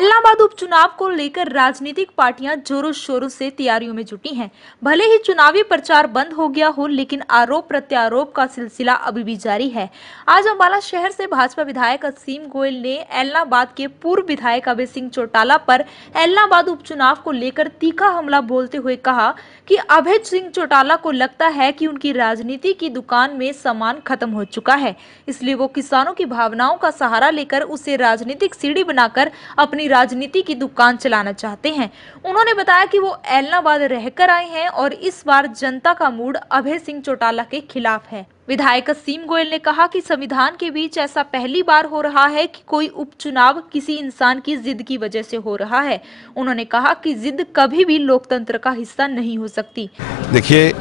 इलाहाबाद उपचुनाव को लेकर राजनीतिक पार्टियां जोरों शोरों से तैयारियों में जुटी हैं। भले ही चुनावी प्रचार बंद हो गया हो, लेकिन आरोप प्रत्यारोप का सिलसिला अभी भी जारी है। आज अंबाला शहर से भाजपा विधायक असीम गोयल ने इलाहाबाद के पूर्व विधायक अभय सिंह चौटाला पर इलाहाबाद उपचुनाव को लेकर तीखा हमला बोलते हुए कहा कि अभय सिंह चौटाला को लगता है कि उनकी राजनीति की दुकान में सामान खत्म हो चुका है, इसलिए वो किसानों की भावनाओं का सहारा लेकर उसे राजनीतिक सीढ़ी बनाकर अपनी राजनीति की दुकान चलाना चाहते हैं। उन्होंने बताया कि वो इलाहाबाद रहकर आए हैं और इस बार जनता का मूड अभय सिंह चौटाला के खिलाफ है। विधायक असीम गोयल ने कहा कि संविधान के बीच ऐसा पहली बार हो रहा है कि कोई उपचुनाव किसी इंसान की जिद की वजह से हो रहा है। उन्होंने कहा कि जिद कभी भी लोकतंत्र का हिस्सा नहीं हो सकती। देखिए,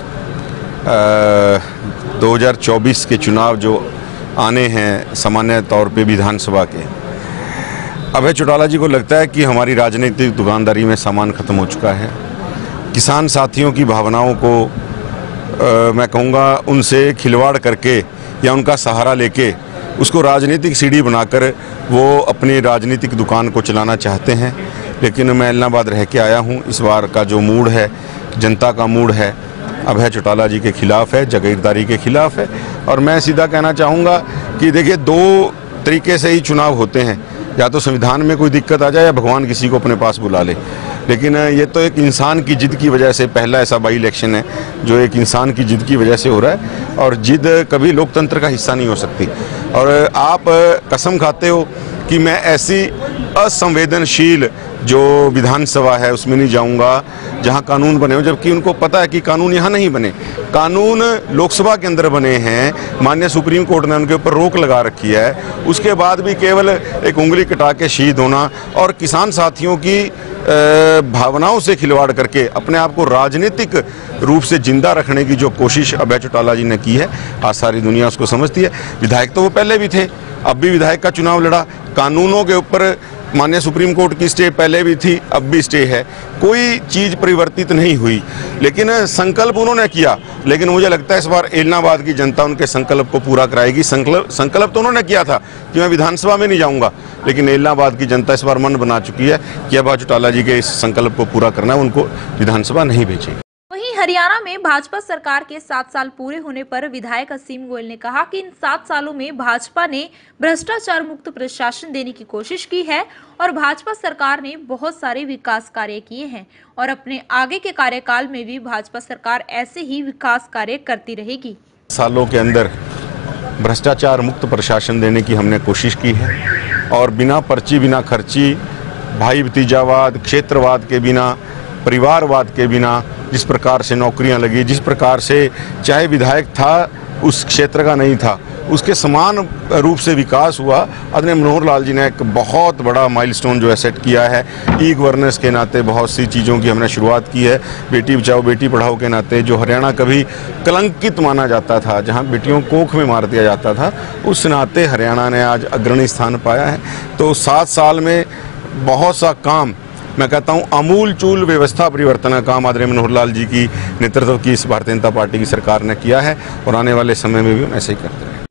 2024 के चुनाव जो आने हैं सामान्य तौर पे विधानसभा के, अभय चौटाला जी को लगता है कि हमारी राजनीतिक दुकानदारी में सामान खत्म हो चुका है। किसान साथियों की भावनाओं को मैं कहूँगा उनसे खिलवाड़ करके या उनका सहारा लेके उसको राजनीतिक सीढ़ी बनाकर वो अपनी राजनीतिक दुकान को चलाना चाहते हैं। लेकिन मैं इलाहाबाद रह के आया हूँ, इस बार का जो मूड है, जनता का मूड है, अभय चौटाला जी के खिलाफ है, जागीरदारी के खिलाफ है। और मैं सीधा कहना चाहूँगा कि देखिए, दो तरीके से ही चुनाव होते हैं, या तो संविधान में कोई दिक्कत आ जाए या भगवान किसी को अपने पास बुला ले। लेकिन ये तो एक इंसान की जिद की वजह से, पहला ऐसा बाई इलेक्शन है जो एक इंसान की जिद की वजह से हो रहा है, और जिद कभी लोकतंत्र का हिस्सा नहीं हो सकती। और आप कसम खाते हो कि मैं ऐसी असंवेदनशील जो विधानसभा है उसमें नहीं जाऊंगा जहां कानून बने हो, जबकि उनको पता है कि कानून यहां नहीं बने। कानून लोकसभा के अंदर बने हैं, माननीय सुप्रीम कोर्ट ने उनके ऊपर रोक लगा रखी है। उसके बाद भी केवल एक उंगली कटा के शहीद होना और किसान साथियों की भावनाओं से खिलवाड़ करके अपने आप को राजनीतिक रूप से जिंदा रखने की जो कोशिश अभय चौटाला जी ने की है, आज सारी दुनिया उसको समझती है। विधायक तो वो पहले भी थे, अब भी विधायक का चुनाव लड़ा। कानूनों के ऊपर माननीय सुप्रीम कोर्ट की स्टे पहले भी थी, अब भी स्टे है। कोई चीज़ परिवर्तित नहीं हुई, लेकिन संकल्प उन्होंने किया। लेकिन मुझे लगता है इस बार इलाहाबाद की जनता उनके संकल्प को पूरा कराएगी। संकल्प तो उन्होंने किया था कि मैं विधानसभा में नहीं जाऊंगा, लेकिन इलाहाबाद की जनता इस बार मन बना चुकी है कि अभय चौटाला जी के इस संकल्प को पूरा करना है, उनको विधानसभा नहीं भेजेगी। हरियाणा में भाजपा सरकार के 7 साल पूरे होने पर विधायक असीम गोयल ने कहा कि इन 7 सालों में भाजपा ने भ्रष्टाचार मुक्त प्रशासन देने की कोशिश की है और भाजपा सरकार ने बहुत सारे विकास कार्य किए हैं और अपने आगे के कार्यकाल में भी भाजपा सरकार ऐसे ही विकास कार्य करती रहेगी। सालों के अंदर भ्रष्टाचार मुक्त प्रशासन देने की हमने कोशिश की है और बिना पर्ची, बिना खर्ची, भाई भतीजावाद, क्षेत्रवाद के बिना, परिवारवाद के बिना जिस प्रकार से नौकरियां लगी, जिस प्रकार से चाहे विधायक था उस क्षेत्र का नहीं था, उसके समान रूप से विकास हुआ। आदरणीय मनोहर लाल जी ने एक बहुत बड़ा माइलस्टोन जो है सेट किया है। ई गवर्नेंस के नाते बहुत सी चीज़ों की हमने शुरुआत की है। बेटी बचाओ बेटी पढ़ाओ के नाते जो हरियाणा कभी कलंकित माना जाता था, जहां बेटियों को कोख में मार दिया जाता था, उस नाते हरियाणा ने आज अग्रणी स्थान पाया है। तो 7 साल में बहुत सा काम, मैं कहता हूं अमूल चूल व्यवस्था परिवर्तन का काम आदरणीय मनोहर लाल जी की नेतृत्व की इस भारतीय जनता पार्टी की सरकार ने किया है और आने वाले समय में भी हम ऐसे ही करते रहेंगे।